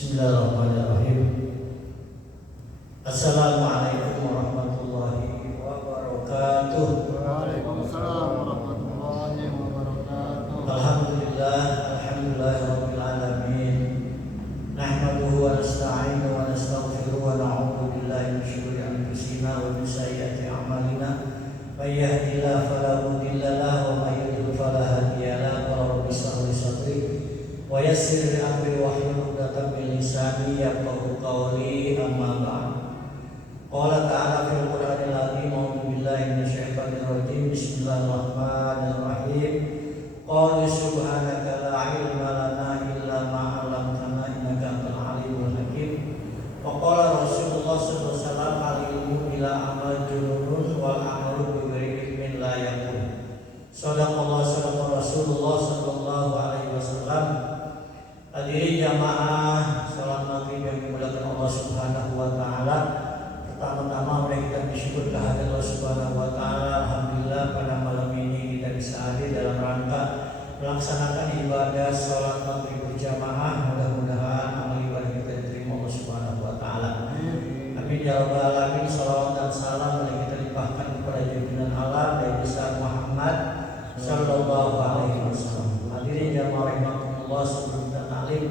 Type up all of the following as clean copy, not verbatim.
Bismillahirrahmanirrahim. Assalamualaikum warahmatullahi wabarakatuh. Waalaikumsalam warahmatullahi wabarakatuh. Alhamdulillahirabbil alamin. Nahmaduhu wa nasta'inuhu wa nastaghfiruhu wa na'udzu billahi min shururi anfusina wa min sayyiati a'malina. May yahdihillahu fala mudilla lahu wa may yudlil fala hadiya lahu. Rabbi shrah li sadri wa yassir li amri wahlul 'uqdatam min lisani yafqahu qawli. Amma ba'd. Qala ta'ala fil Qur'anil 'azim. A'udzu billahi minasyaitonir rajim. Bismillahirrahmanirrahim. Qala subhanaka la 'ilma lana illa ma 'allamtana innaka antal 'alimul hakim. Wa qala Rasulullah sallallahu alaihi wasallam al-ilmu bila amal jununun wal amalu bi ghairi ilmin la yakun. Shadaqallah sadaqa Rasulullah sallallahu alaihi wasallam. Hadirin jamaah salat maghrib yang dimuliakan Allah Subhanahu wa taala. Pertama-tama mari kita bersyukur kehadirat Allah Subhanahu wa taala. Alhamdulillah pada malam ini kita bisa hadir dalam rangka melaksanakan ibadah salat maghrib berjamaah. Mudah-mudahan amal ibadah kita diterima Allah Subhanahu wa taala. Amin ya rabbal alamin. Shalawat dan salam mari kita limpahkan kepada junjungan Allah Nabi besar Muhammad sallallahu alaihi wasallam. Hadirin jamaah rahimakumullah, sebelum kita taklim,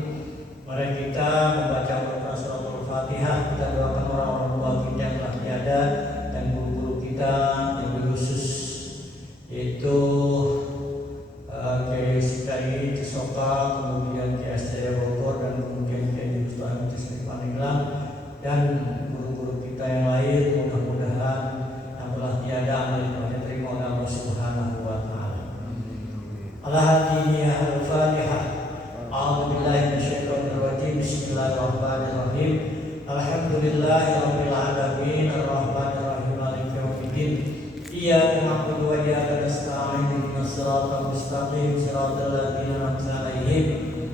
mari kita membaca Al-Qur'an suratul Fatihah. Kita doakan orang-orang tua kita yang telah tiada dan guru-guru kita yang khusus, yaitu Kiai Sikai Cisoka, kemudian Kiai Astaya Bogor, dan kemudian Kiai Ustaz Tisri Paneglang, dan guru-guru kita yang lain. Mudah-mudahan yang telah tiada amal ibadah diterima oleh Allah Subhanahu wa taala. Al-Hadiyah Al-Fatihah. A'udzu billahi minasyaitonir rajim. Bismillahirrahmanirrahim. Alhamdulillahirabbil alamin arrahmanir rahim maliki yaumiddin. Iyyaka na'budu wa iyyaka nasta'in. Ihdinas siratal mustaqim siratal ladzina an'amta 'alaihim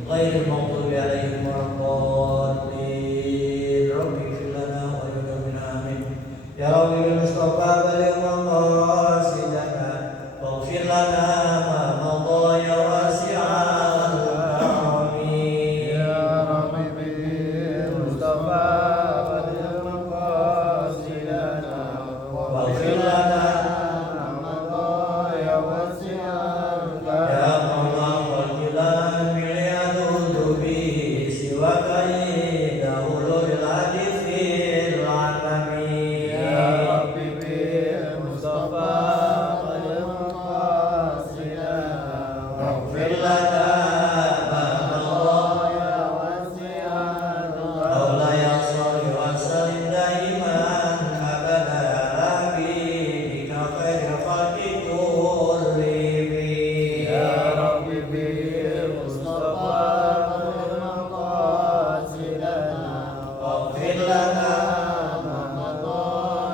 ghairil maghdubi 'alaihim waladdallin. Rabbi ighfir lana wa yarhamna amin. Ya Rabbi bil Mustafa baligh maqasidana waghfir lana ma madha ya wasi'al karami. Ya Rabbi bil Mustafa baligh maqasidana waghfir lana ma madha ya wasi'al ya Allah wajilan bil'adud bi siwaka dahulul hadithil alamin. Ya Rabbi bil Mustafa baligh maqasidana waghfir lana ma madha ya wasi'al Maula ya sholli wa sallim daiman abada ala habibika khairil khalqi kullihim. Ya Rabbi bil Mustafa baligh maqasidana waghfir lana ma madha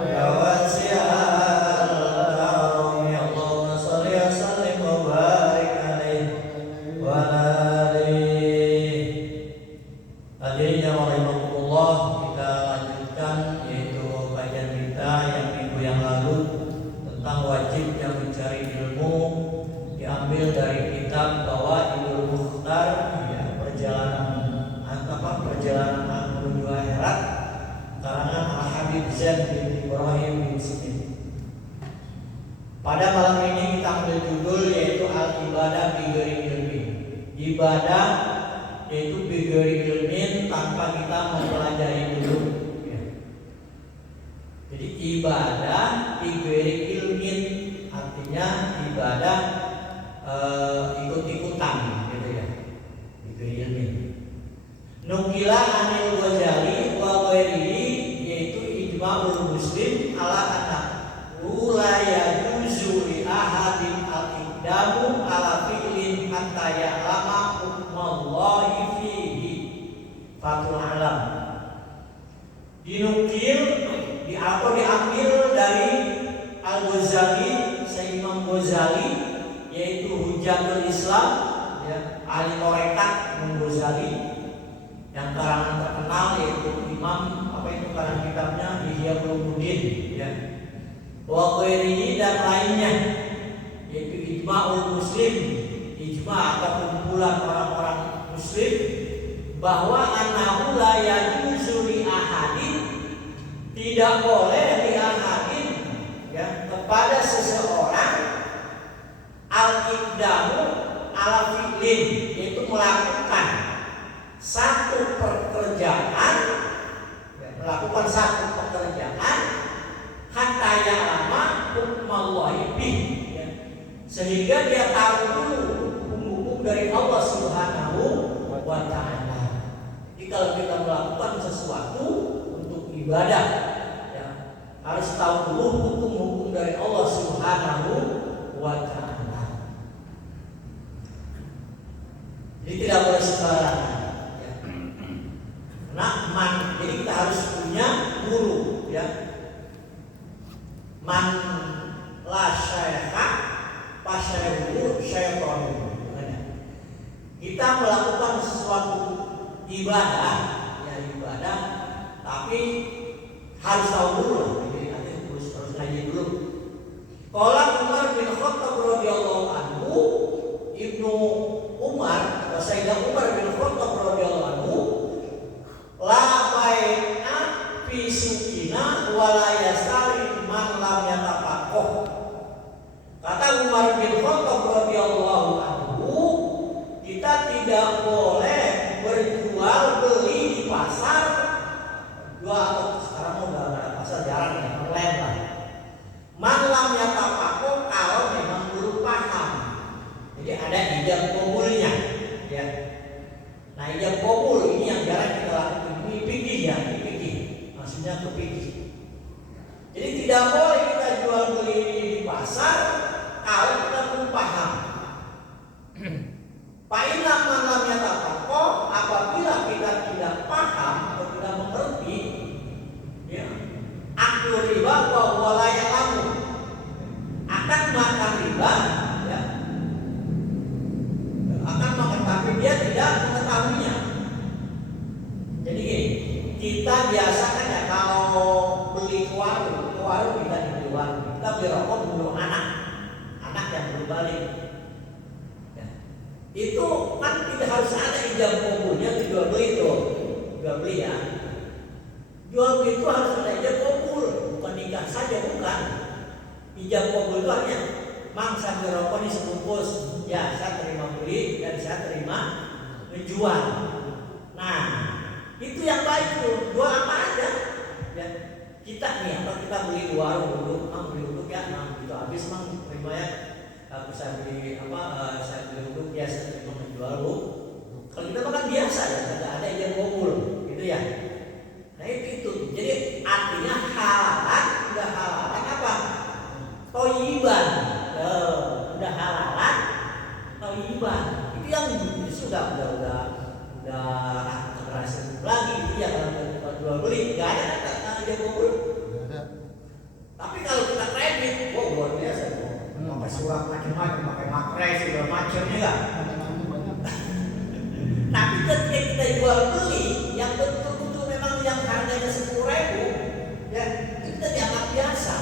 ya wasi'al karam. Ya Allahumma sholli wa sallim wa barik alaihi wa ala alihi. Hadirin yang rahimakumullah, kita lanjutkan yaitu kajian kita yang minggu yang lalu tentang wajibnya mencari ilmu, diambil dari kitab Bawaidul Mukhtar, ya, perjalanan menuju akhirat, karangan Al-Habib Zain bin Ibrahim bin Smith. Pada malam ini kita ambil judul yaitu Al-Ibadah Bighairi Ilmin. Ibadah yaitu bighairi ilmin, tanpa kita mempelajari dulu, ya. Jadi ibadah bighairi ilmin artinya ibadah ikut-ikutan, gitu ya, bighairi ilmin. Nukila anil Ghazali wa ghairihi, yaitu ijma'ul muslim ala anna la yajuzu li ahadin al-iqdamu ala fi'lin hatta ya'lama hukmallahi fihi. Fathul Alam. Dinukil atau diambil dari Al-Ghazali, Sayyid Imam Ghazali, yaitu Hujatul Islam, ya, ahli Tarekat Imam Ghazali, yang karangan terkenal yaitu Imam karangan kitabnya Ihya Ulumuddin, ya. Wa ghairihi, dan lainnya, yaitu ijma'ul muslim, ijma' atau kumpulan orang-orang muslim bahwa annahu la yajuzu li ahadin, tidak boleh li ahadin ya kepada seseorang al-iqdamu ala fi'lin, yaitu melakukan satu pekerjaan ya, melakukan satu pekerjaan hatta ya'lama hukmallahi bih ya, sehingga dia tahu dulu hukum-hukum dari Allah Subhanahu wa ta'ala. Jadi kalau kita melakukan sesuatu untuk ibadah ya, harus tahu dulu hukum-hukum dari Allah Subhanahu wa ta'ala. Jadi tidak boleh sembarangan ya. Karena jadi kita harus punya guru ya. Man la syaikha fasyaihu syaitanu. Kita melakukan sesuatu ibadah ya ibadah, tapi harus tahu dulu lah. Jadi nanti harus ngaji dulu. Qala Umar bin Khattab radhiyallahu anhu, Ibnu Umar, Sayyidina Umar bin Khattab radhiyallahu anhu, la bai'a fi sukina wa la yasari man lam yatafaqah. Kata Umar bin Khattab radhiyallahu anhu, kita tidak boleh berjual beli di pasar. Jual atau sekarang udah nggak ada pasar, jarang ya, online lah. Man lam yatafaqah, kalau memang belum paham. Jadi ada ijab qabulnya ya. Nah ijab qabul ini yang jarang kita lakukan. Ini fikih ya, ini fikih. Maksudnya ke fikih. Jadi tidak boleh kita jual beli di pasar kalau kita belum paham. Fa'inna man lam yatafaqah, apabila kita tidak paham atau tidak mengerti ya, aklu riba wa huwa la ya'lamu, akan makan riba ya, akan makan, tapi dia tidak mengetahuinya. Jadi gini, kita biasa kan ya kalau beli ke warung kita di warung, kita beli rokok dulu anak yang belum balik. Itu kan tidak harus ada ijab qabulnya jual beli itu. Jual beli ya. Jual beli itu harus ada ijab qabul, bukan nikah saja, bukan. Ijab qabul itu hanya mang saya beli rokok ini sebungkus, ya saya terima beli dan saya terima menjual. Nah, itu yang baik tuh. Jual apa aja. Ya. Kita nih atau kita beli di warung dulu, mang beli untuk ya, mang itu habis mang terima ya. Aku saya beli saya beli untuk ya, saya terima menjual lu. Kalau kita makan biasa ya, tidak ada ijab qabul, gitu ya. Nah itu. Jadi artinya halalan, udah halalan apa? Toyiban. Udah halalan, toyiban. Itu yang sudah keras lagi itu ya, kalau jual beli nggak ada kata ijab qabul. Tapi kalau kita kredit, wah luar biasa. Pakai surat macam-macam, pakai materai segala macamnya kan. Tapi ketika kita jual beli yang betul-betul memang yang harganya 10.000 ya, kita dianggap biasa.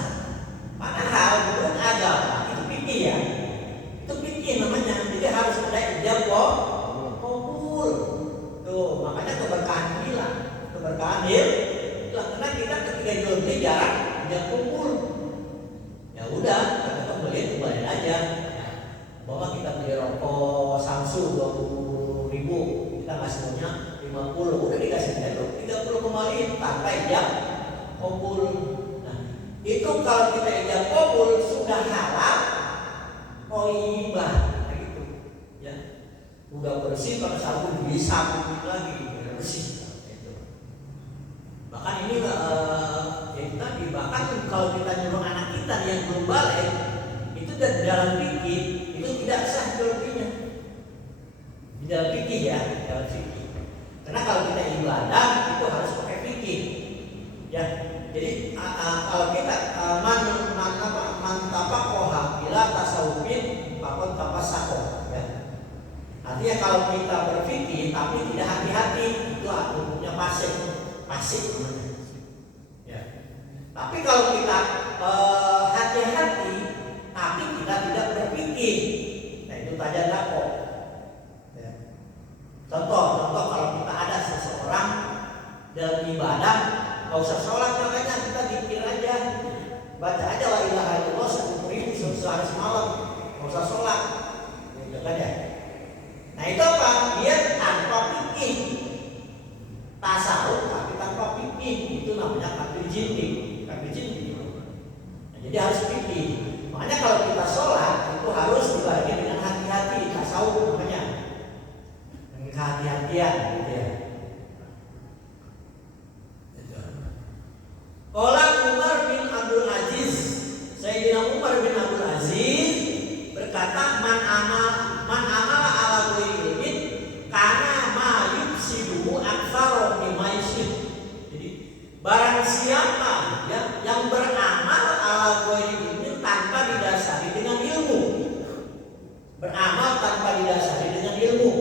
Padahal menurut agama itu fikih ya. Itu fikih namanya. Jadi harus ada ijab qabul. Tuh, makanya keberkahan hilang. Keberkahan hilang karena kita ketika jual beli jarang ijab qabul. Ya udah, beli aja. Bahwa kita beli rokok Samsung 20.000, kita kasih maunya 50, udah dikasih aja 30 kembali tanpa ijab qabul. Nah, itu kalau kita ijab qabul sudah halal thayyibah gitu. Ya. Udah bersih pakai sabun disabun lagi, udah bersih gitu. Bahkan ini tadi bahkan kalau kita nyuruh anak kita yang belum balik itu dalam fikih itu tidak sah jual belinya. Di dalam fikih ya, dalam fikih. Karena kalau kita ibadah itu harus pakai fikih. Ya. Jadi kalau kita mantapaqoha bila tasawufin fakon tapasakoh ya. Artinya kalau kita berfikih tapi tidak hati-hati itu hukumnya fasik namanya. Ya. Tapi kalau kita hati-hati tapi kita tidak berpikir, nah itu tajadakoh. Ya. Contoh kalau kita ada sehari semalam, nggak usah sholat, gitu kan ya. Nah itu apa? Dia tanpa fikih, tasawuf tapi tanpa fikih, itu namanya kafir jinni. Nah, jadi harus fikih. Makanya kalau kita sholat itu harus dibarengi dengan hati-hati, tasawuf namanya, dengan kehati-hatian, gitu ya. Qala Umar bin Abdul Aziz, Sayyidina Umar bin Abdul Aziz berkata, man amala ala ghairi ilmin kana ma yufsidu aktsara mimma yuslih. Jadi barang siapa yang beramal ala ghairi ilmin tanpa didasari dengan ilmu, beramal tanpa didasari dengan ilmu,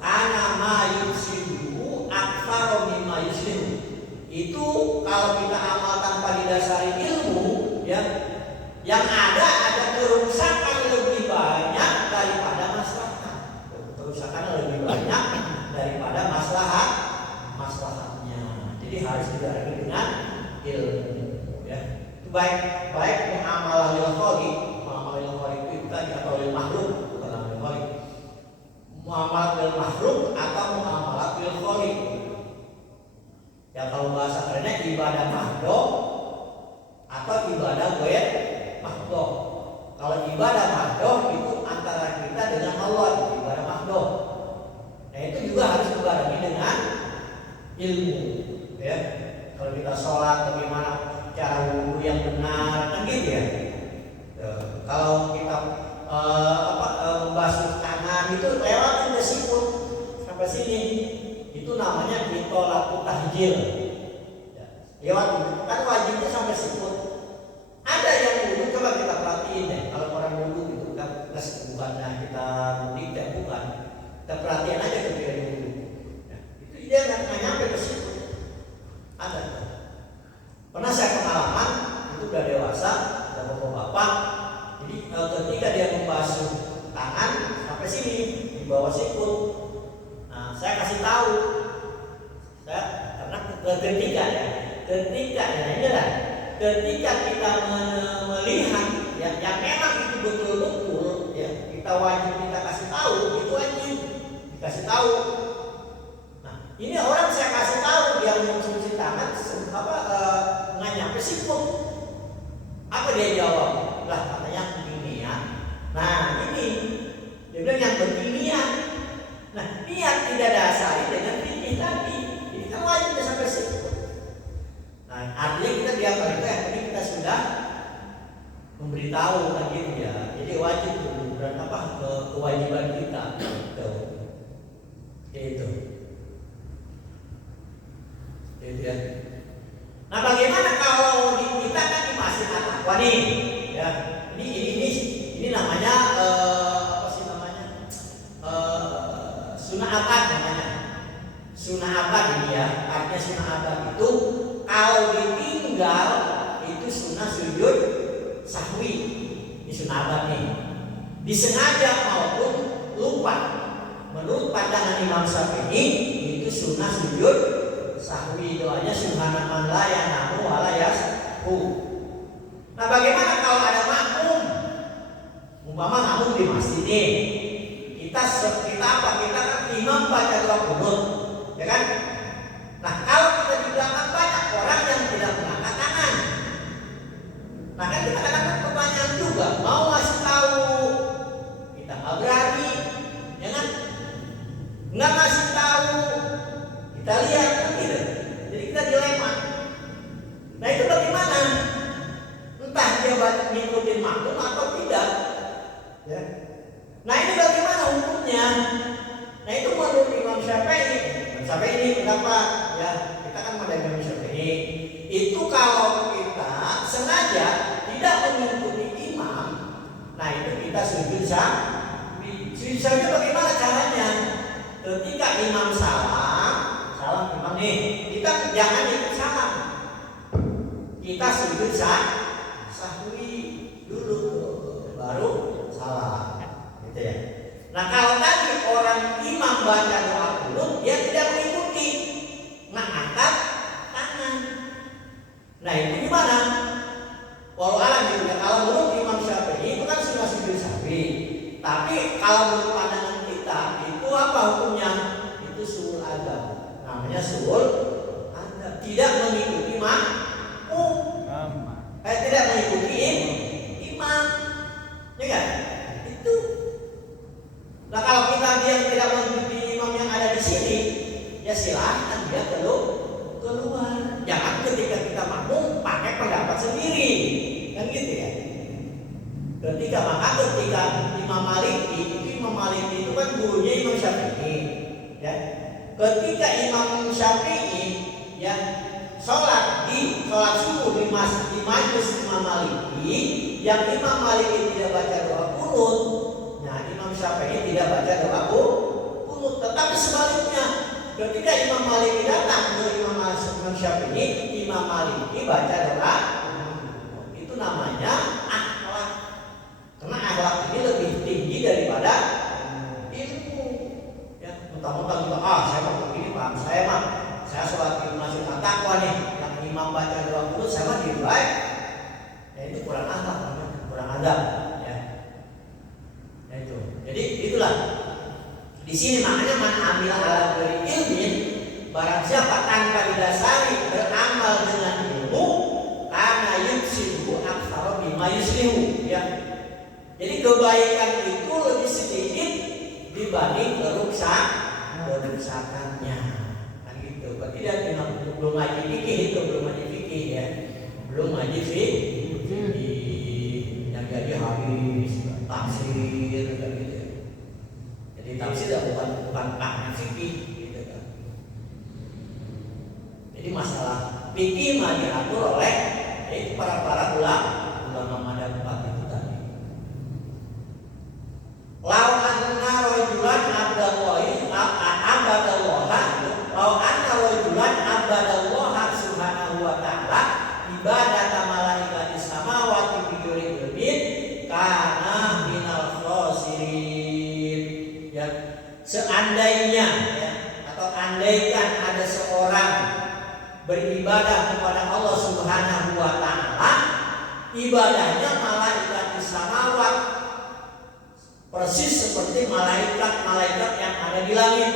kana ma yufsidu aktsara mimma yuslih. Itu kalau kita amal tanpa didasari ilmu, ya, yang ada kerusakan lebih banyak daripada maslahat. Kerusakan lebih banyak daripada maslahatnya. Jadi harus dibarengi dengan ilmu, ya. Itu baik muamalah lil khaliq, muamalah lil khaliq itu tadi atau lil makhluk, bukan lil khaliq. Muamalah lil makhluk atau muamalah lil khaliq. Ya kalau bahasa kerennya ibadah mahdoh atau ibadah ghair mahdoh. Kalau ibadah mahdoh itu antara kita dengan Allah, itu ibadah mahdoh. Nah itu juga harus dibarengi dengan ilmu, ya. Kalau kita sholat bagaimana cara wudhu yang benar, kan gitu ya. Kalau kita membasuh tangan itu lewatin tersebut sampai sini. Itu namanya ditolak tahjil. Ya, lewat kan wajibnya sampai sikut. Ada yang wudhu, coba kita perhatiin deh. Kalau orang wudhu itu kan bukannya kita tidak bukan. Kita perhatian aja ketika wudhu. Ya, itu dia nggak nyampe ke sikut. Ada. Pernah saya pengalaman itu udah dewasa, udah bapak-bapak. Jadi ketika dia membasuh tangan sampai sini di bawah sikut. Nah, saya kasih tahu, karena ketika kita melihat yang memang itu betul-betul, ya, kita wajib kita kasih tahu, itu wajib dikasih tahu. Nah, ini orang saya kasih tahu dia mencuci tangan, nggak nyampe sikut. Apa dia jawab? Lah katanya begini ya. Nah ini dia bilang yang beginian. Nah, niat tidak dasari dengan fikih tadi. Ini kan wajib sampai situ. Nah, artinya kita diam itu yang penting kita sudah memberitahu kan gitu ya. Jadi wajib dan kewajiban kita itu. Itu ya. Nah, bagaimana kalau kita kan di masjid at-taqwa nih, ya. Ini namanya sunnah abad namanya. Sunnah abad ini ya. Artinya sunnah abad itu kalau ditinggal itu sunnah sujud sahwi. Ini sunnah abad nih. Disengaja maupun lupa. Menurut pandangan Imam Syafi'i itu sunnah sujud sahwi. Doanya subhanaman la yanamu wa la yashu. Nah, bagaimana kalau ada makmum? Umpama makmum di masjid nih. Kita apa? Kita kan imam baca doa qunut, ya kan? Nah, kalau kita di belakang banyak orang yang tidak mengangkat tangan. Nah, kan kita kadang-kadang pertanyaan juga, mau ngasih tahu kita nggak berani, ya kan? Nggak ngasih tahu, kita lihat kan gitu. Jadi kita dilema. Nah, itu bagaimana? Entah dia ngikutin makmum atau tidak, ya. Nah, ini bagaimana hukumnya? Nah, itu menurut Imam Syafi'i. Imam Syafi'i ini pendapat, ya, kita kan pada Imam Syafi'i. Itu kalau kita sengaja tidak mengikuti imam, nah itu kita sujud sahwi. Sujud sahwi bagaimana caranya? Ketika imam salam imam nih, kita jangan ikut salam. Kita sujud sahwi dulu, baru salam. Gitu ya. Nah, kalau tadi orang imam baca doa qunut, dia tidak mengikuti, ngangkat tangan. Nah, itu gimana? Walau alam gitu ya. Kalau menurut Imam Syafi'i Tapi kalau menurut pandangan kita itu apa hukumnya? Itu suul adab. Namanya suul adab. Tidak mengikuti tidak mengikuti imam. Ya kan? Itu. Nah kalau kita dia tidak mengikuti imam yang ada di sini, ya silahkan dia keluar. Jangan ketika kita makmum pakai pendapat sendiri, kan gitu ya. Ketika Imam Maliki itu kan gurunya Imam Syafi'i, ya. Ketika Imam Syafi'i ya sholat subuh di majlis Imam Maliki, yang Imam Maliki tidak baca doa qunut, nah Imam Syafi'i tidak baca doa qunut. Tetapi sebaliknya, ketika Imam Maliki datang ke Imam Syafi'i, Imam Maliki baca doa. Itu namanya akhlak. Karena akhlak ini lebih tinggi daripada ilmu. Ya, mentang-mentang kita saya mau begini paham saya sholat di masjid at-taqwa nih, yang imam baca doa qunut sama di baik. Ya itu kurang akhlak, kurang adab, ya. Ya itu. Jadi itulah. Di sini makanya man amila ala ghairi ilmin, barang siapa tanpa didasari beramal dengan ilmu, karena yufsidu aktsara bima yuslihu, ya. Jadi kebaikan itu lebih sedikit dibanding kerusakannya. Kan gitu. Berarti dia belum ngaji fikih itu, ya. Belum ngaji fikih. Yang jadi habis tafsir kan gitu. Jadi tafsir bukan ahli fikih gitu kan. Jadi masalah fikih mah diatur oleh para ulama madhab empat itu tadi. Lau anna rajulan abadallaha subhanahu wa ta'ala ibadata malaikati samawati bighairi ilmin kana minal khosirin. Ya, seandainya ya, atau andaikan ada seorang beribadah kepada Allah Subhanahu wa ta'ala, ibadahnya malaikat di samawat, persis seperti malaikat-malaikat yang ada di langit,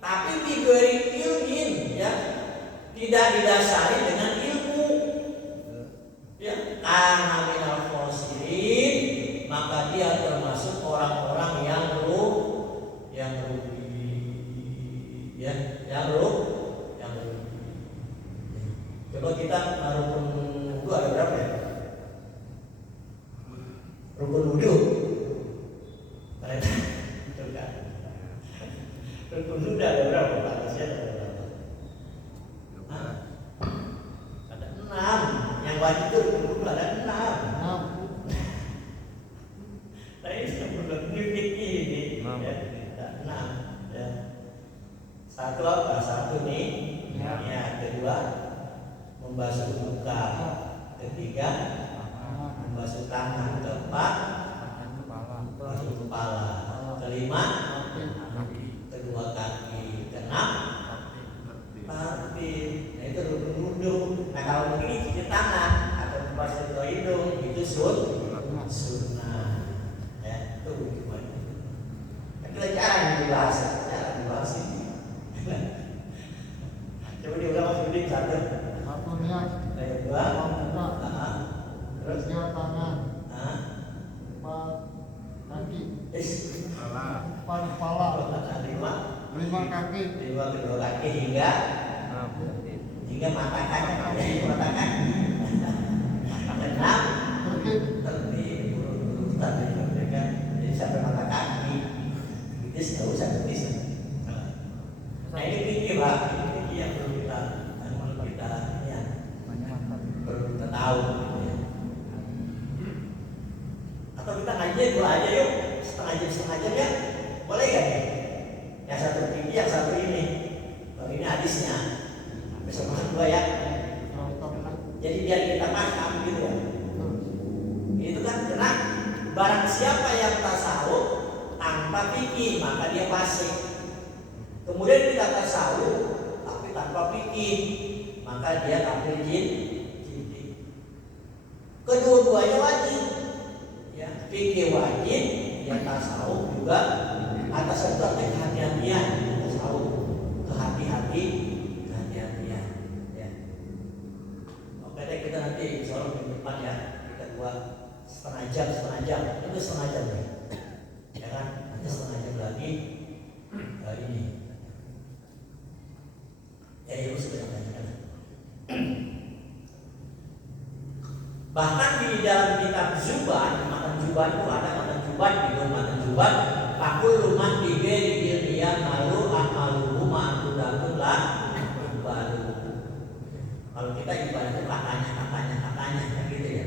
tapi bighairi ilmin, ya, tidak didasari dengan ilmu, ya, karena minal khosirin, maka dia termasuk orang-orang yang rugi, ya, yang rugi. Coba kita rukun wudu ada berapa ya? Rukun wudu. Rukun wudu ada berapa? Batasnya ada berapa? Ada 6. Yang wajib itu rukun wudu ada 6. Tapi sebelum ini ada 6. Ya. Satu apa? Satu nih. Ya, kedua membasuh muka, ketiga membasuh tangan, keempat membasuh kepala, kelima kedua kaki, keenam parfum. Nah itu rukun wudu. Nah kalau begini cuci tangan atau membasuh ke hidung itu sunnah. Ya itu gimana? Kita jarang dibahas ini. Coba diulang Mas Budi satu. Yang kedua, terus tangan, 4 kaki, 4 kepala, 5 kaki, 5 kedua kaki hingga mata kaki, 6 tertib tadi kan, jadi sampai mata kaki, itu setahu saya bisa. Nah ini fikih Pak, ini yang perlu kita tahu gitu ya. Atau kita ngaji dua aja yuk, setengah jam ya, boleh gak ya? Yang satu fikih, yang satu ini. Kalau ini hadisnya, besok dua ya. Jadi biar kita paham gitu ya. Itu kan karena barang siapa yang tasawuf tanpa fikih maka dia fasik. Kemudian kita tasawuf tapi tanpa fikih maka dia kafir jin. Kedua-duanya wajib, ya, fikih wajib, ya tasawuf juga atas itu artinya kehati-hatian, tasawuf kehatian ya. Oke deh, kita nanti insya Allah minggu depan ya kita buat setengah jam itu setengah jam nih ya kan, nanti setengah jam lagi ini ya itu sudah banyak. Bahkan di dalam kitab Zuban, matan Zuban itu ada matan Zuban gitu, matan Zuban pakul luman tiga ilmiah malu amalu ma'adudatun lah baru. Kalau kita ibadah itu katanya kan gitu ya.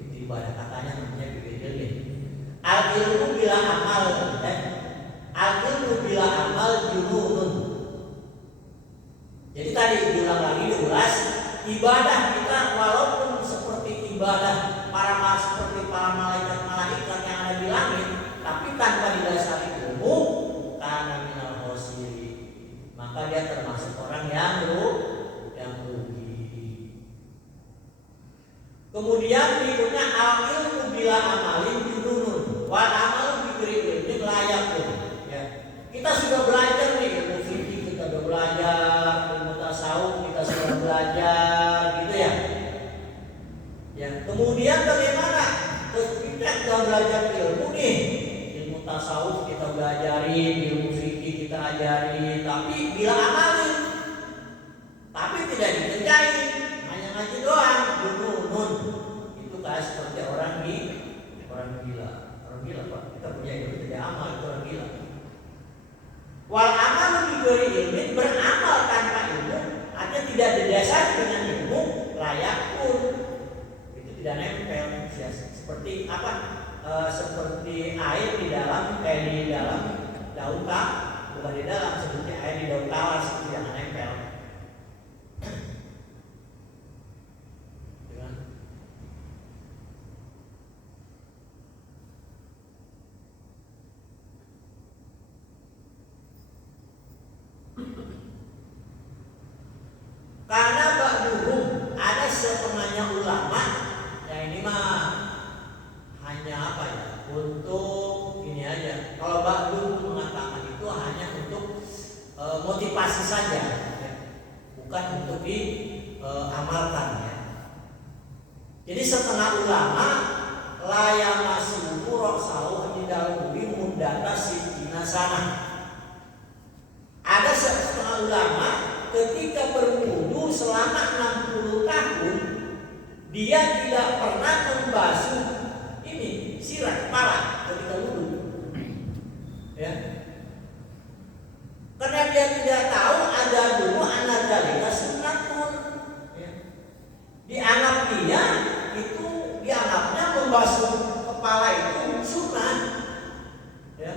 Itu ibadah katanya namanya bibir. Al-ilmu bila amal, al-ilmu bila amal jununun. Jadi tadi diulang lagi diulas, ibadah kita walaupun seperti ibadah seperti para malaikat yang ada di langit, tapi tanpa didasari ilmu, karena minal khosiri, maka dia termasuk orang yang rugi. Kemudian berikutnya al-ilmu bila amalin jununun, wal amalu bighairi ilmin layak pun. Ya. Kita sudah belajar nih ilmu fikih, kita sudah belajar ilmu tasawuf, kita sudah belajar gitu ya. Ya, kemudian bagaimana? Kita sudah belajar ilmu nih, ilmu tasawuf kita belajarin, ilmu fikih kita ajari, tapi bila amalin, tapi tidak dikerjain, hanya ngaji doang, jununun. Itu kayak seperti orang gila. Orang gila Pak, kita punya ilmu tidak amal, itu orang gila. Wal amal bighairi ilmin, beramal tanpa ilmu, artinya tidak didasari dengan ilmu, layak pun. Dan nempel ya, seperti apa? Seperti air di dalam daun bukan di dalam, seperti air di daun tawar, seperti yang nempel. Karena ba'duhum, ada setengahnya ulama. Ini mah hanya apa ya? Untuk ini aja. Kalau ba'du mengatakan itu hanya untuk motivasi saja, ya. Bukan untuk diamalkan ya. Jadi setengah ulama layamasuhu ra'sahu indalui mundata sitina sana. Ada setengah ulama ketika berwudu selama 60 tahun dia tidak pernah membasuh ini sirat kepala ketika wudu, ya. Karena dia tidak tahu ada dulu anadzalika sunnatun, ya. Dianggapnya membasuh kepala itu sunnah, ya.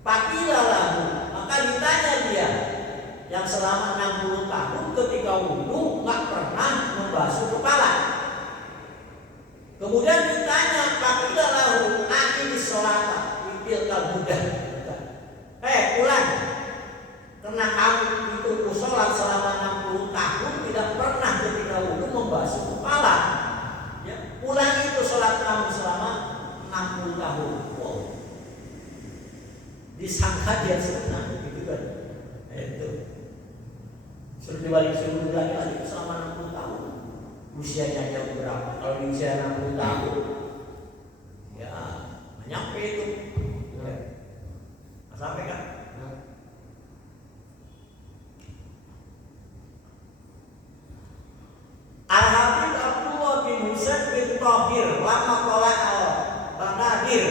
Pakilalahu, maka ditanya dia yang selama 60 tahun ketika wudu nggak pernah membasuh kepala. Kemudian ditanya, pakilalahu akhir sholata witil kalbudah. Pulang, karena kamu itu sholat selama 60 tahun tidak pernah ketika wudu membasuh kepala. Ya, pulang itu sholat kamu selama 60 tahun. Wow. Disangka dia senang, gitu kan? Itu. Suruh dibalik suruh lagi selama 60 tahun. Usianya jauh berapa? Kalau di usia 60 tahun, ya nyampe itu. Ya. Sampai kan? Ya. Al-Habib Abdullah bin Husain bin Thahir lama kola al-Banadir,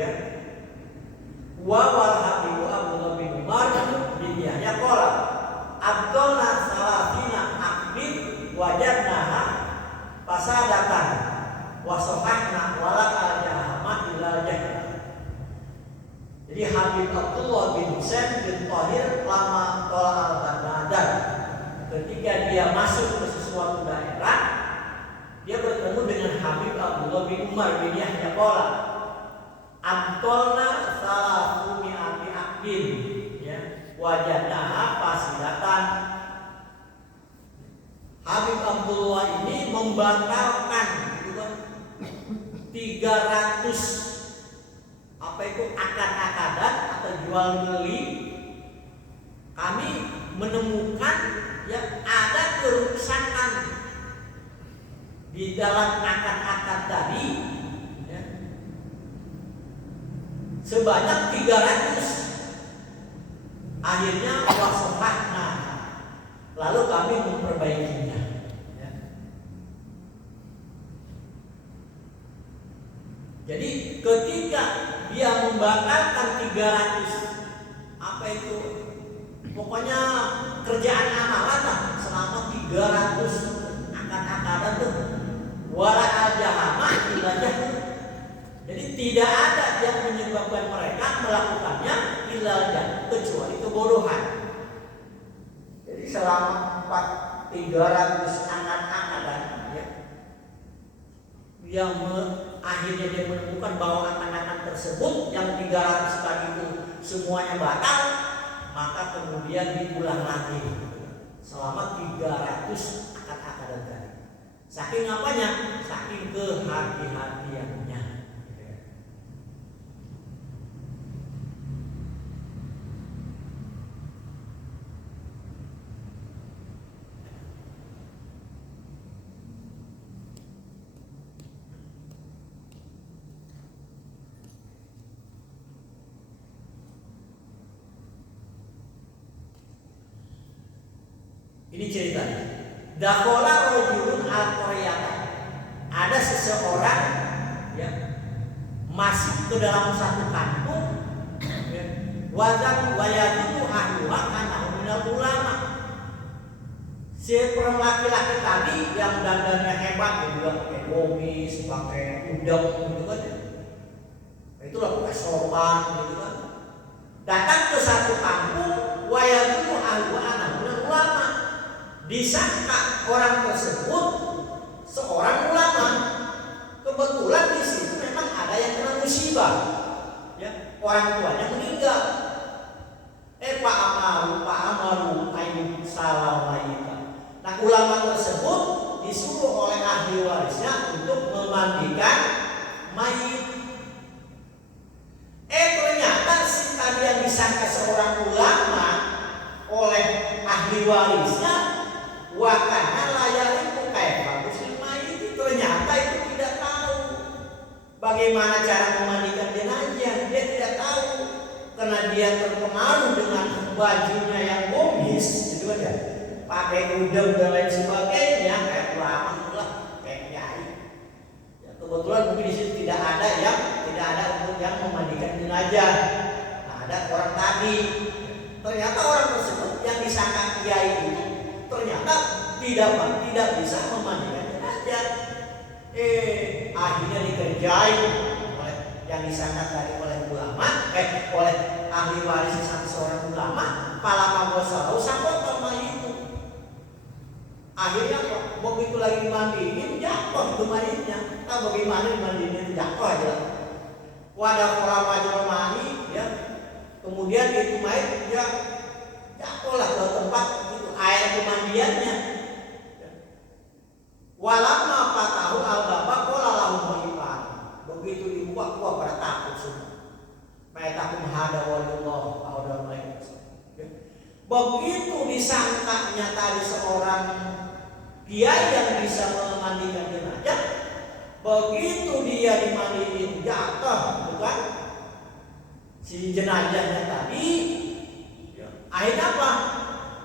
ya. Wal Habib Abdullah bin Umar bin Yahya kola Abdullah salatina akbid wajadnaha pasadatan wasohahna walak al-jahama ilal jahma. Jadi Habib Abdullah bin Husain bin Thahir lama tola al-Banadir, ketika dia masuk ke suatu daerah, dia bertemu dengan Habib Abdullah bin Umar bin Yahya kola Abdullah salafumi abi akbid, ya. Wajadnaha pasidatan. Habib Abdullah ini membatalkan 300 apa itu akad-akadan atau jual beli, kami menemukan ya ada kerusakan di dalam akad-akad tadi ya, sebanyak 300. Akhirnya wasofahna, lalu kami memperbaikinya ya. Jadi ketika dia membatalkan 300 apa itu, pokoknya kerjaan amalan lah selama 300 akad-akadan tuh wala ajahama ilajah. Jadi tidak ada yang menyebabkan mereka melakukannya ilajah kecuali kebodohan. Jadi selama 300 akad-akadan ya, yang akhirnya dia menemukan bahwa akad-akad tersebut yang 300 tadi itu semuanya batal, maka kemudian diulang lagi selama 300 akad-akadan tadi. Saking apanya? Saking kehati-hatiannya. Ini ceritanya. Dakhala rajulun al-qaryata. Ada seseorang ya masuk ke dalam satu kampung ya, wazan wayatuhu ahluha kana minal ulama. Si perempuan laki-laki tadi yang dandannya hebat, dia juga pakai gomis, pakai udang gitu kan. Itulah pakai sorban gitu kan. Datang ke satu kampung wayatuhu ahluha kana minal ulama. Disangka orang tersebut seorang ulama. Kebetulan di situ memang ada yang kena musibah, ya, orang tuanya meninggal. Pak Amaru ayu salam laika. Nah, ulama tersebut disuruh oleh ahli warisnya untuk memandikan mayit. Ternyata si tadi yang disangka seorang ulama oleh ahli warisnya wakana layariku kayak bagusnya mayit, ternyata itu tidak tahu bagaimana cara memandikan jenazah. Dia tidak tahu karena dia terpengaruh dengan bajunya yang gomis, gitu aja, pakai udang dan lain sebagainya, kayak ulama itulah, kayak kiai. Ya, kebetulan mungkin di situ tidak ada untuk yang memandikan jenazah. Nah, ada orang tadi. Ternyata orang tersebut yang disangka kiai itu ternyata tidak bisa memandikan jenazah. Akhirnya dikerjain oleh yang disangka tadi oleh ulama, oleh ahli waris satu seorang ulama, pala mabosau sampai mayit itu. Akhirnya begitu lagi dimandiin jatuh itu mayitnya. Tahu bagaimana dimandiin jatuh aja. Wadah orang major mani ya. Kemudian itu mayit dia jatuhlah ke tempat itu air pemandiannya. Walamma fatahu al-baba qala lahu mu'ifan. Begitu dibuka pada takut semua. Ma'atakum hada wallahu a'udzu billahi. Begitu disangkanya tadi seorang kiai yang bisa memandikan jenazah, begitu dia dimandiin jatuh, bukan? Si jenazahnya tadi akhirnya apa?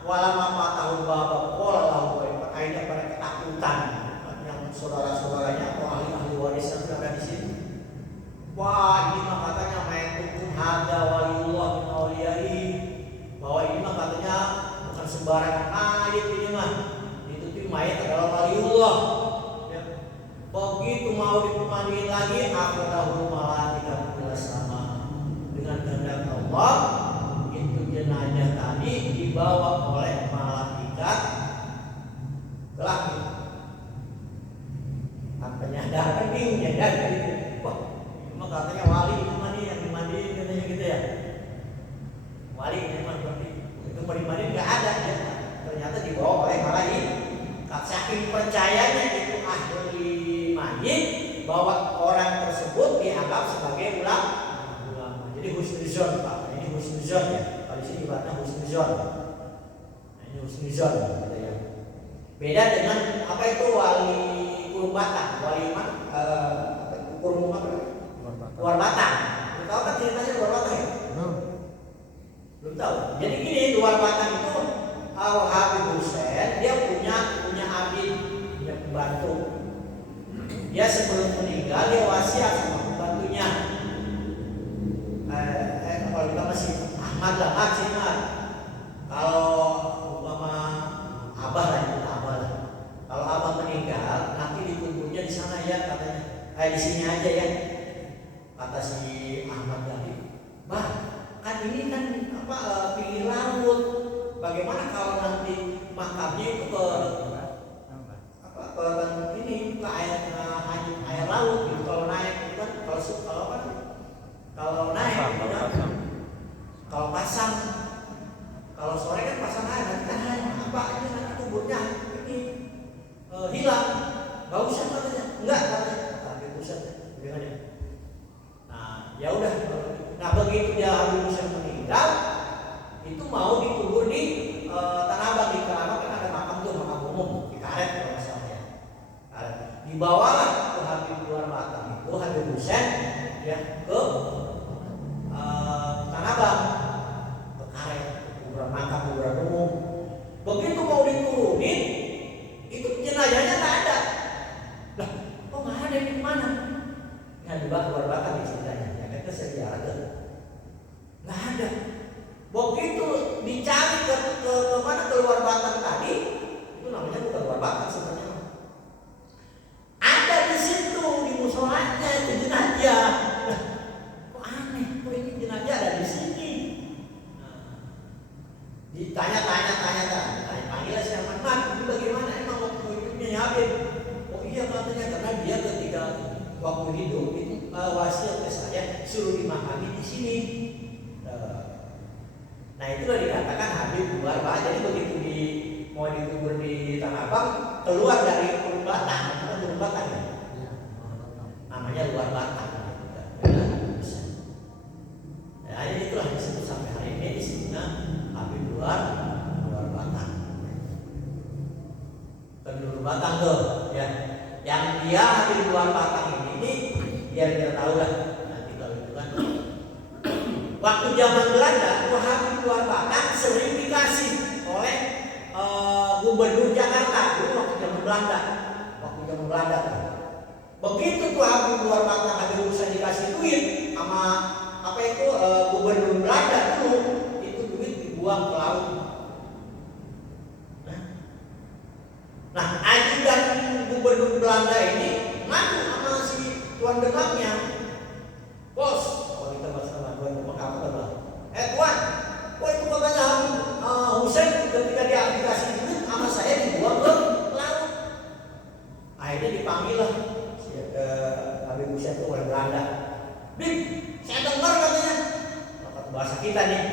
Walamma fatahu al-baba qala lahu mu'ifan. Akhirnya pada ketakutan. Saudara-saudaranya atau ahli-ahli waris yang berada di sini. Wah, ini mah katanya ma'atukum hada waliyullah min awliyai. Bahwa ini mah katanya bukan sembarang mayit ini mah. Itu tuh mayit adalah waliullah. Ya. Begitu mau dimandiin lagi, aku tahu malaikat bersama dengan kehendak Allah. Itu jenazah tadi dibawa oleh malaikat ke langit. Penyadaran bingung ya gitu. Wah, emang katanya wali itu mandi yang dimandiin katanya gitu ya. Wali memang berarti itu dimandiin nggak ada ya. Ternyata dibawa oleh malaikat. Saking percayanya itu ahli mayit bahwa orang tersebut dianggap sebagai ulama. Jadi husnuzon Pak, ini husnuzon ya. Kalau di sini ibaratnya husnuzon. Nah, ini husnuzon gitu ya. Beda dengan apa itu wali kurung batang, wali kurung apa? Luar batang. Lu tahu kan ceritanya luar batang ya? Belum tahu. Jadi gini, luar batang itu Habib Hussein dia punya abid, punya pembantu. Dia sebelum meninggal dia wasiat sama pembantunya. Kalau kita masih Ahmad lah, kalau umpama Abah lah, kalau Abah meninggal nanti dikuburnya di sana ya katanya. Di sini aja ya. Kata si Ahmad tadi, Bah, kan ini kan pinggir laut. Bagaimana kalau nanti makamnya itu ke air laut gitu. Kalau naik itu kan kalau naik kalau pasang, kalau sore kan pasang air nanti nanti kuburnya ini hilang. Gak usah katanya, enggak katanya. Tapi pusat gimana? Nah ya udah. Nah begitu dia Habib Hussein meninggal, itu mau dikubur di Tanah Abang. Di Tanah Abang kan ada makam tuh, makam umum di Karet kalau nggak salah ya. Karet. Dibawalah ke Habib luar batang itu Habib Hussein ya ke Tanah Abang, ke Karet, kuburan makam, kuburan umum. Begitu mau diturunin, itu jenazahnya nggak ada. Lah, kok nggak ada di mana? Nah di luar batang ceritanya. Ya kita sejarah tuh. Nggak ada. Begitu dicari ke mana, ke luar batang tadi, itu namanya bukan luar batang sebenarnya. Ada di situ di musolanya itu jenazah. Kok aneh, kok ini jenazah ada di sini? Ditanya-tanya, panggilnya si Ahmad, ini bagaimana emang waktu hidupnya ya Habib? Oh iya katanya karena dia ketika waktu hidup itu wasiat ke saya suruh dimakami di sini. Nah itulah dikatakan Habib luar batang. Jadi begitu mau dikubur di Tanah Abang, keluar dari kurung batang, itu kurung batang ya. Namanya luar batang. Nah ini itulah disebut sampai hari ini disebutnya Habib luar batang. Luar batang tuh ya. Yang dia Habib luar batang ini biar kita tahu lah. Nanti kalau itu kan waktu zaman Belanda, Habib luar batang sering dikasih oleh Gubernur Jakarta dulu waktu zaman Belanda. Begitu tuh Habib luar batang Habib Hussein dikasih duit sama Gubernur Belanda dulu, itu duit dibuang ke laut. Nah, ajudan Gubernur Belanda ini ngadu sama si tuan demangnya, bos. Kalau kita bahasa tuan demang apa tuan? Tuan, itu katanya Hussein ketika dia dikasih duit sama saya dibuang ke laut. Akhirnya dipanggil lah Habib Hussein itu oleh Belanda. Bim, saya dengar katanya, kata bahasa kita nih,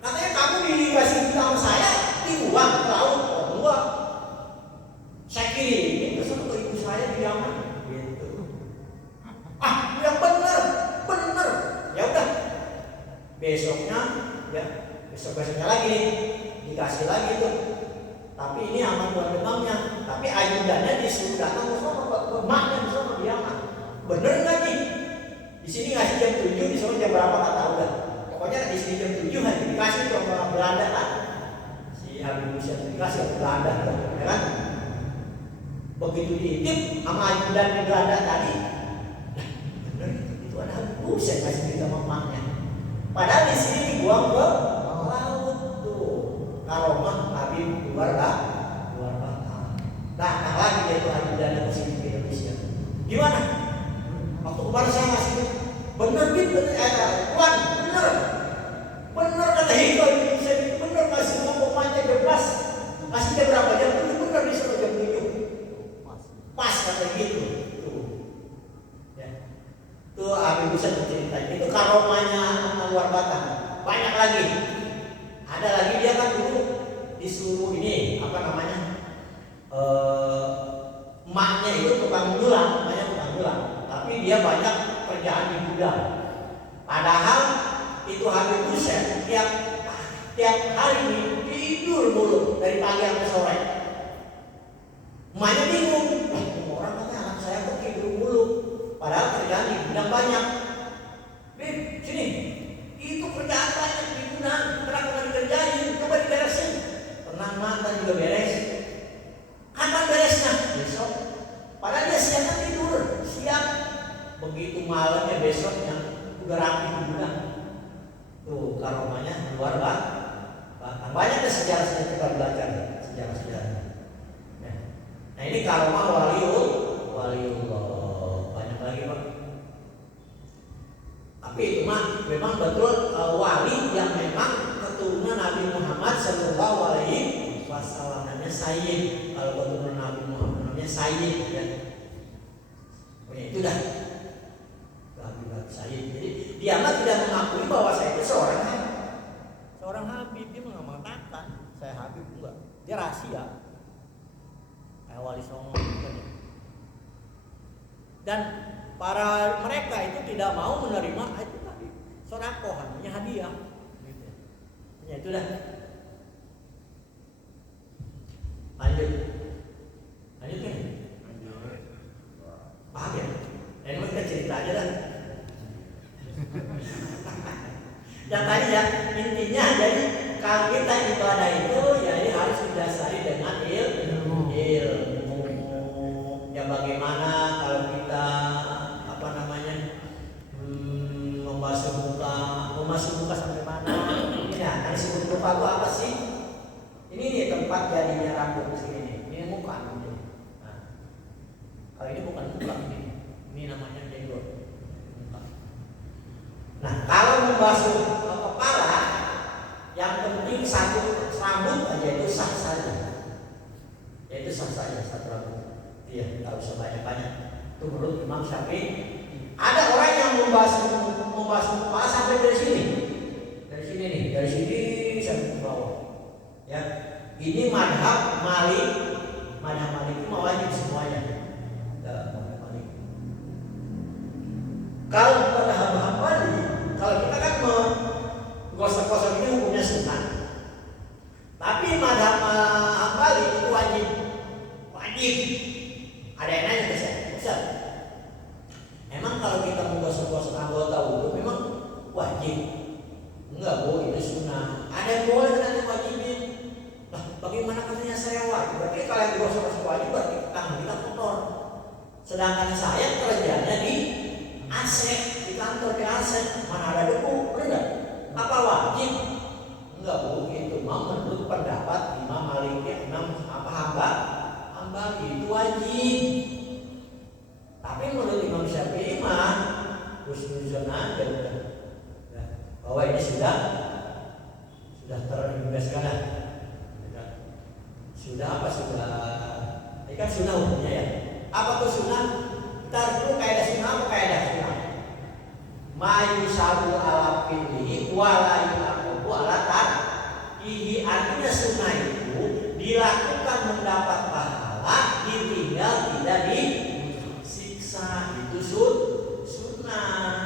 katanya kamu dikasih duit sama saya dibuang ke laut. Oh enggak, saya kirim pesan ke ibu saya di Yaman. Gitu. Yang benar. Ya udah. Besoknya lagi nih, dikasih lagi tuh. Tapi ini aman buat demamnya. Tapi ajudannya disuruh datang ke sana, maknya di sana di Yaman. Bener nggak nih? Di sini ngasih jam 7, di sana jam berapa nggak tahu dah. Pokoknya di sini jam 7 hanya dikasih ke Belanda kan. Si Habib Hussein dikasih ke Belanda kan, ya kan? Begitu diintip sama ajudan di Belanda tadi, bener itu ada Habib Hussein kasih kita mamanya. Padahal di sini dibuang ke laut tuh. Karomah Habib luar batang. Datang lagi dia tuh ajudan ke sini ke Indonesia. Gimana? Waktu kemarin saya ngasih bener Tuan, bener kata Hiko Indonesia, bener ngasih mamanya jelas. Ngasih dia berapa jam? Bener di sana jam 7. Pas kata gitu. Tuh. Ya. Tuh Habib Hussein cerita. Itu karomanya luar batang. Banyak lagi. Ada lagi dia kan dulu disuruh ini emaknya itu tukang gelang, tapi dia banyak kerjaan di gudang. Padahal itu Habib Hussein tiap hari ini tidur mulu dari pagi sampai sore. Emaknya bingung, orang katanya anak saya kok tidur mulu, padahal kerjaan di gudang banyak. Bib, sini, itu kerjaan banyak di gudang, kenapa nggak dikerjain? Coba diberesin. Tenang mak, tadi juga beres. Kapan beresnya? Besok. Padahal dia siangnya tidur, siang. Begitu malamnya besoknya udah rapi di gudang. Tuh karomanya luar banyak sejarah kita belajar sejarah. Nah ini karomah waliullah banyak lagi Pak. Tapi itu mah memang betul wali yang memang keturunan Nabi Muhammad Sallallahu Alaihi Wasallam, namanya Sayyid. Kalau keturunan Nabi Muhammad namanya Sayyid ya. Itu dah Sayyid. Jadi dia mah tidak mengakui bahwa saya itu seorang Habib. Dia nggak mengatakan saya Habib, enggak. Dia rahasia. Kayak Wali Songo kan. Dan para mereka itu tidak mau menerima itu tadi sedekah, namanya hadiah. Gitu. Ya itu dah. Lanjut kan? Paham ya? Ini kita cerita aja dah. Yang tadi ya intinya, jadi kalau kita ibadah itu jadi harus didasari dengan ilmu. Ya bagaimana kalau kita membasuh muka sampai mana? Ya, kan disebut muka itu apa sih? Ini nih tempat jadinya rambut di sini. Ini muka namanya. Nah, kalau ini bukan muka ini namanya jenggot. Nah, kalau membasuh kepala, yang penting satu rambut aja itu sah saja. Yaitu sah saja satu rambut. Iya, tidak usah banyak-banyak. Itu menurut Imam Syafi'i. Ada orang yang membasuh kepala sampai dari sini sampai ke bawah. Ya, ini madhab Malik itu wajib semuanya. Kalau pada Hambali, kalau kita kan menggosok-gosok ini hukumnya sunnah. Tapi madhab Hambali itu wajib. Ada yang nanya ke saya, Ustaz, emang kalau kita menggosok-gosok anggota wudhu memang wajib? Enggak, Bu, itu sunnah. Ada yang boleh nanti wajibin. Nah, bagaimana katanya saya wajib? Berarti kalau yang digosok-gosok wajib berarti tangan kita kotor. Sedangkan saya kerjanya di AC, di kantor di AC, mana ada debu, benar? Apa wajib? Enggak, Bu, itu menurut pendapat Imam Malik, Imam Hambali itu wajib. Tapi menurut Imam Syafi'i mah husnuzon aja udah. Bahwa ini sudah terbebaskan lah. Sudah ini kan sunnah hukumnya ya. Apa tuh sunnah? Ntar dulu kaidah sunnah apa kaidah sunnah? Mayu sabu ala fi'lihi wala yu'aqabu ala tarkihi. Artinya sunnah itu dilakukan mendapat pahala, ditinggal tidak disiksa. Itu sunnah.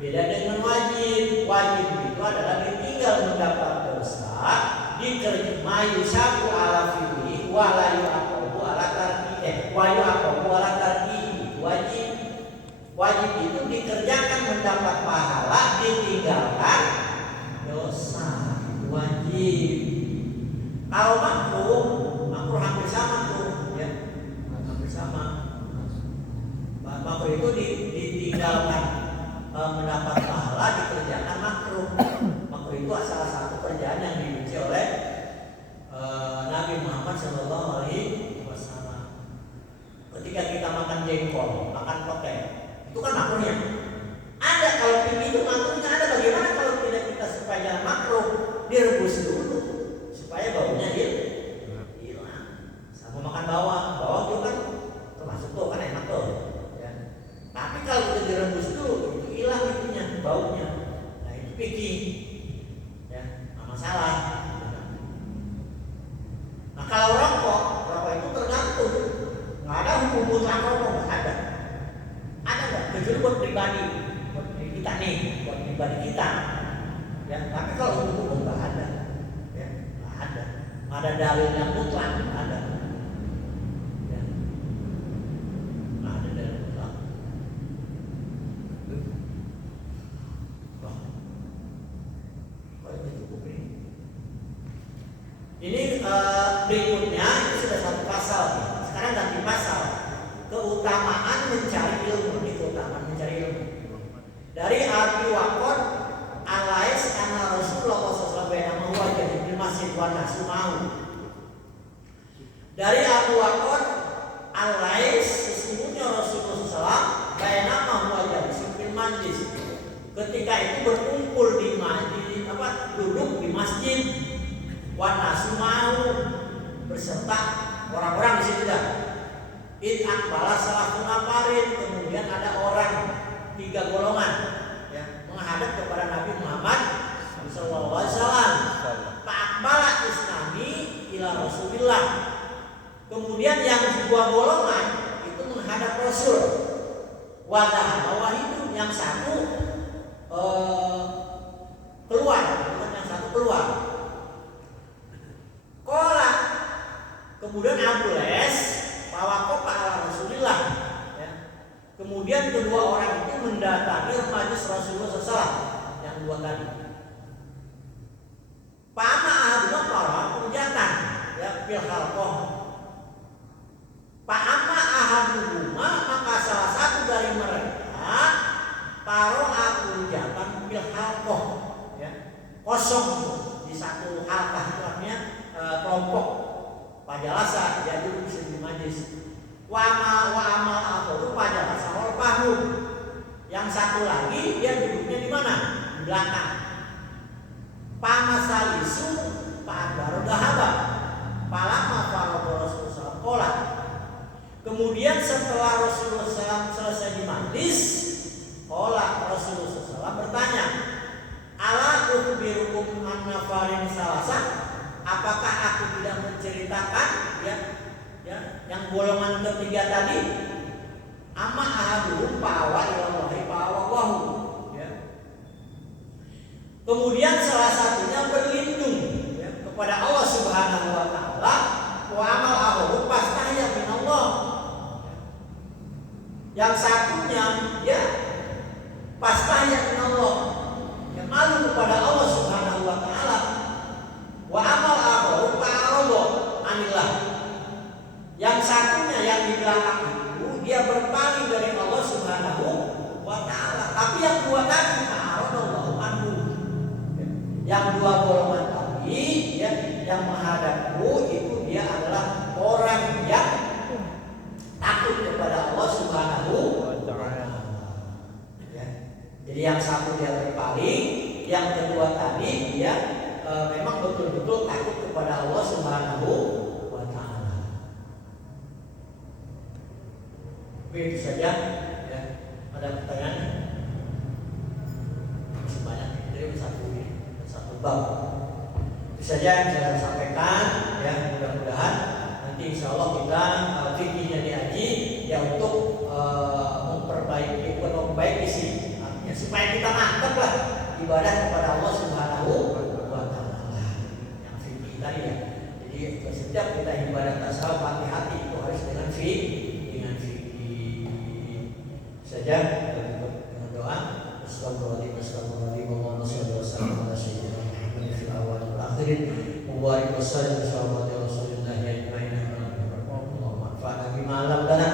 Beda dengan wajib. Wajib itu adalah ditinggal mendapat dosa, mayu sabu ala fi'lihi wala yu'aqabu ala tarkihi. Wa yu'aqabu ala tarkihi. Wajib itu dikerjakan mendapat pahala, ditinggalkan dosa. Wajib. Kalau makruh hampir sama tuh, ya, hampir sama. Makruh itu ditinggalkan mendapat pahala, dikerjakan makruh. Makruh itu salah satu kerjaan yang dibenci oleh Nabi Muhammad Sallallahu Alaihi Wasallam. Ketika kita makan jengkol, makan petai, itu kan makruhnya. Ada kalau ini itu makruhnya ada. Bagaimana kalau tidak kita supaya jangan makruh, direbus dulu supaya baunya hilang. Sama makan bawang itu kan termasuk tuh kan enak tuh. Ya. Tapi kalau kita direbus dulu, itu hilang itunya, baunya. Nah itu picky, ya, nggak masalah. Nah kalau rokok itu tergantung. Nggak ada hukum mutlak rokok, nggak ada. Ada nggak? Kecuali buat pribadi. kita nih, buat pribadi kita. Ya, tapi kalau untuk umum nggak ada, ya, nggak ada. Nggak ada dalil yang mutlak, nggak ada. Ya. Nggak ada dalil mutlak. Wah, kok cukup ini? Ini berikutnya itu sudah satu pasal. Sekarang ganti pasal. Keutamaan mencari ilmu. Ini keutamaan mencari ilmu. Dari Abi Waqqas Al-Lais anna Rasulullah sallallahu alaihi wasallam wajah di masjid wa nasu mau. Dari Abu Waqqas Al-Lais sesungguhnya Rasulullah SAW bayanama wajah di majlis. Ketika itu berkumpul di masjid, duduk di masjid wa nasu mau berserta orang-orang di situ dah. It akbala salafun nafarin, kemudian ada orang 3 golongan ya, menghadap kepada Nabi Muhammad sallallahu alaihi wasallam. Fa'akbala islami ila Rasulillah. Kemudian yang 2 golongan itu menghadap Rasul. Wadah wahidu, yang satu keluar, yang satu keluar. Qala, kemudian Abu Les Pawako ala Rasulillah ya. Kemudian kedua orang itu mendatangi majlis Rasulullah SAW yang 2 tadi. Pama ahaduna para hujatan ya fil halqah. Pama ahaduma, maka salah satu dari mereka paro hujatan fil halqah ya. Kosong di satu halqah, itu artinya kelompok. Pajalasa dia duduk di majlis. Wa amal aku pajalasa wal pahum. Yang satu lagi dia duduknya di mana? Di belakang. Pamasalisu baru dahaba. Palama para Rasulullah SAW. Kemudian setelah Rasulullah SAW selesai di majlis, Rasulullah SAW bertanya, ala ukhbirukum an nafarin salasa. Apakah aku tidak menceritakan ya yang golongan ketiga tadi? Ama ahadu pawa ilallahi pawa wahu ya. Kemudian salah satunya berlindung ya, kepada Allah Subhanahu wa taala, wa amal ahadu pastahya min Allah. Yang satunya ya pastahya min Allah, yang malu kepada Allah Subhanahu wa taala. Wa amal akharu ta'aradu anillah. Yang satunya yang di belakang itu dia berpaling dari Allah Subhanahu wa taala. Tapi yang 2 tadi ta'aradu anhu. Yang 2 golongan tadi ya, yang menghadapku itu dia adalah orang yang takut kepada Allah Subhanahu wa taala. Ya. Jadi yang satu dia berpaling, yang kedua tadi dia memang betul-betul takut kepada Allah Subhanahu wa taala. Begitu saja ya. Ada pertanyaan? Masih banyak, jadi satu bab. Itu saja yang saya sampaikan ya, mudah-mudahan nanti insya Allah kita fikihnya diaji ya untuk memperbaiki sih, artinya supaya kita mantap lah ibadah kepada Allah Subhanahu wa taala. Yang fikih tadi ya. Jadi setiap kita ibadah tasawuf hati-hati itu harus dengan fikih. Saja dengan doa. Astagfirullahaladzim. Allahumma shalli wa sallim ala sayyidina Muhammadin fil awwal wal akhirin. Mubarak wa sallim ala rasulillah ajma'in. Allahumma anfa'na bima 'allamtana.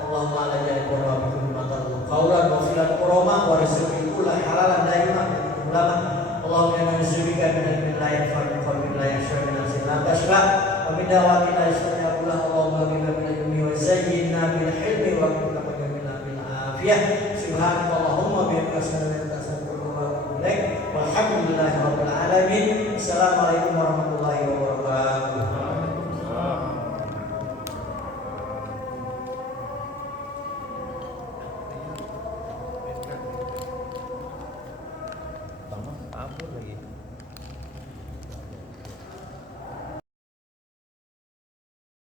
Allahumma la ja'alna wa bikum matan qawlan wa filan qurama wa rizqi kullu halalan daima ulama. Allahumma inna nusyrika min ilmin la yanfa'u min qalbin la yakhsha min nafsin la tashfa wa min dawatin la yashfa illa Allahumma inna min ilmi wa zayyinna bil hilmi wa kunna min bil afiyah. Subhanallahumma bihamdika walhamdulillahi rabbil alamin. Assalamualaikum warahmatullahi wabarakatuh.